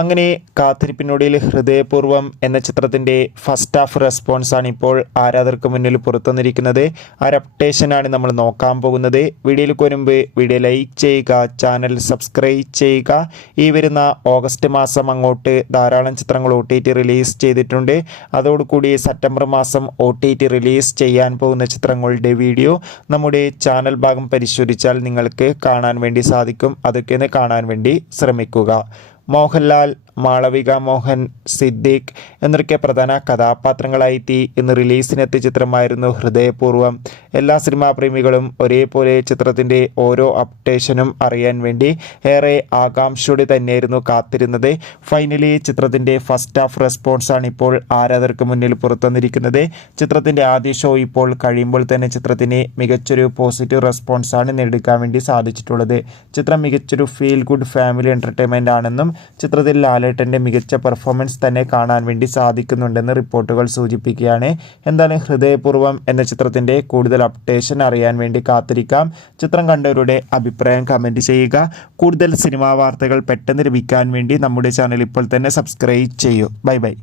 അങ്ങനെ കാത്തിരിപ്പിനൊടിയിൽ ഹൃദയപൂർവ്വം എന്ന ചിത്രത്തിൻ്റെ ഫസ്റ്റ് ഹാഫ് റെസ്പോൺസാണ് ഇപ്പോൾ ആരാധകർക്ക് മുന്നിൽ പുറത്തുവന്നിരിക്കുന്നത്. ആ ഒരു അപ്ഡേഷനാണ് നമ്മൾ നോക്കാൻ പോകുന്നത്. വീഡിയോയിൽ വരുമ്പ് വീഡിയോ ലൈക്ക് ചെയ്യുക, ചാനൽ സബ്സ്ക്രൈബ് ചെയ്യുക. ഈ വരുന്ന ഓഗസ്റ്റ് മാസം അങ്ങോട്ട് ധാരാളം ചിത്രങ്ങൾ OTT റിലീസ് ചെയ്തിട്ടുണ്ട്. അതോടുകൂടി സെപ്റ്റംബർ മാസം OTT റിലീസ് ചെയ്യാൻ പോകുന്ന ചിത്രങ്ങളുടെ വീഡിയോ നമ്മുടെ ചാനൽ ഭാഗം പരിശോധിച്ചാൽ നിങ്ങൾക്ക് കാണാൻ വേണ്ടി സാധിക്കും. അതൊക്കെ ഒന്ന് കാണാൻ വേണ്ടി ശ്രമിക്കുക. മോഹൻലാൽ, മാളവിക മോഹൻ, സിദ്ദീഖ് എന്നൊക്കെ പ്രധാന കഥാപാത്രങ്ങളായി ഇന്ന് റിലീസിനെത്തിയ ചിത്രമായിരുന്നു ഹൃദയപൂർവ്വം. എല്ലാ സിനിമാ പ്രേമികളും ഒരേപോലെ ചിത്രത്തിൻ്റെ ഓരോ അപ്ഡേഷനും അറിയാൻ വേണ്ടി ഏറെ ആകാംക്ഷയോടെ തന്നെയായിരുന്നു കാത്തിരുന്നത്. ഫൈനലി ചിത്രത്തിൻ്റെ ഫസ്റ്റ് ഹാഫ് റെസ്പോൺസാണ് ഇപ്പോൾ ആരാധകർക്ക് മുന്നിൽ പുറത്തുവന്നിരിക്കുന്നത്. ചിത്രത്തിൻ്റെ ആദ്യ ഷോ ഇപ്പോൾ കഴിയുമ്പോൾ തന്നെ ചിത്രത്തിന് മികച്ചൊരു പോസിറ്റീവ് റെസ്പോൺസാണ് നേടിയെടുക്കാൻ വേണ്ടി സാധിച്ചിട്ടുള്ളത്. ചിത്രം മികച്ചൊരു ഫീൽ ഗുഡ് ഫാമിലി എൻ്റർടൈൻമെൻ്റ് ആണെന്നും ചിത്രത്തിൽ ലാലേട്ടൻ്റെ മികച്ച പെർഫോമൻസ് തന്നെ കാണാൻ വേണ്ടി സാധിക്കുന്നുണ്ടെന്ന് റിപ്പോർട്ടുകൾ സൂചിപ്പിക്കുകയാണ്. എന്തായാലും ഹൃദയപൂർവ്വം എന്ന ചിത്രത്തിൻ്റെ കൂടുതൽ അപ്ഡേഷൻ അറിയാൻ വേണ്ടി കാത്തിരിക്കാം. ചിത്രം കണ്ടവരുടെ അഭിപ്രായം കമൻറ്റ് ചെയ്യുക. കൂടുതൽ സിനിമാ വാർത്തകൾ പെട്ടെന്ന് ലഭിക്കാൻ വേണ്ടി നമ്മുടെ ചാനൽ ഇപ്പോൾ തന്നെ സബ്സ്ക്രൈബ് ചെയ്യൂ. Bye bye.